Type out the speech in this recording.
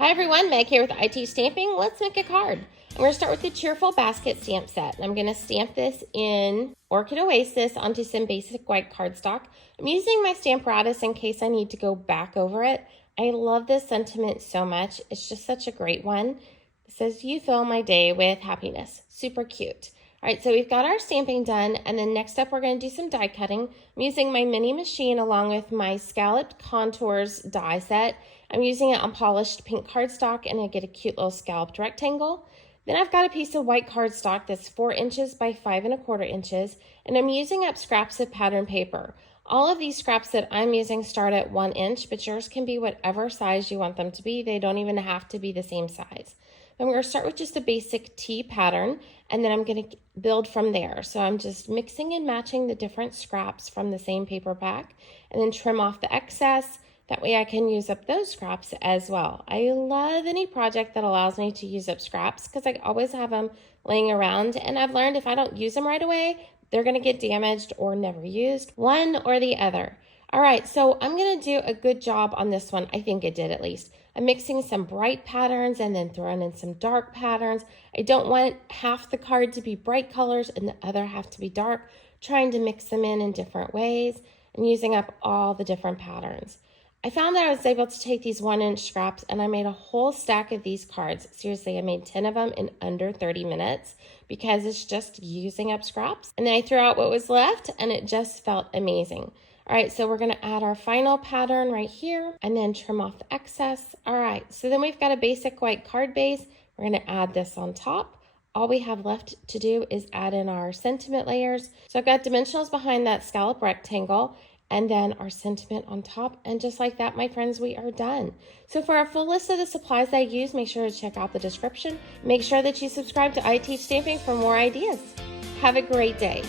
Hi everyone, Meg here with IT Stamping. Let's make a card. I'm going to start with the Cheerful Basket stamp set. I'm going to stamp this in Orchid Oasis onto some basic white cardstock. I'm using my Stamparatus in case I need to go back over it. I love this sentiment so much. It's just such a great one. It says, "You fill my day with happiness." Super cute. All right, so we've got our stamping done, and then next up we're going to do some die cutting. I'm using my mini machine along with my Scalloped Contours die set. I'm using it on polished pink cardstock, and I get a cute little scalloped rectangle. Then I've got a piece of white cardstock that's 4 inches by 5 1/4 inches, and I'm using up scraps of pattern paper. All of these scraps that I'm using start at 1 inch, but yours can be whatever size you want them to be. They don't even have to be the same size. I'm going to start with just a basic T pattern, and then I'm going to build from there. So I'm just mixing and matching the different scraps from the same paper pack, and then trim off the excess. That way I can use up those scraps as well. I love any project that allows me to use up scraps because I always have them laying around, and I've learned if I don't use them right away, they're going to get damaged or never used, one or the other. All right, so I'm going to do a good job on this one. I think it did at least. I'm mixing some bright patterns and then throwing in some dark patterns. I don't want half the card to be bright colors and the other half to be dark, trying to mix them in different ways and using up all the different patterns. I found that I was able to take these 1 inch scraps and I made a whole stack of these cards. Seriously, I made 10 of them in under 30 minutes because it's just using up scraps. And then I threw out what was left and it just felt amazing. All right, so we're gonna add our final pattern right here and then trim off the excess. All right, so then we've got a basic white card base. We're gonna add this on top. All we have left to do is add in our sentiment layers. So I've got dimensionals behind that scallop rectangle and then our sentiment on top. And just like that, my friends, we are done. So for a full list of the supplies I use, make sure to check out the description. Make sure that you subscribe to IT Stamping for more ideas. Have a great day.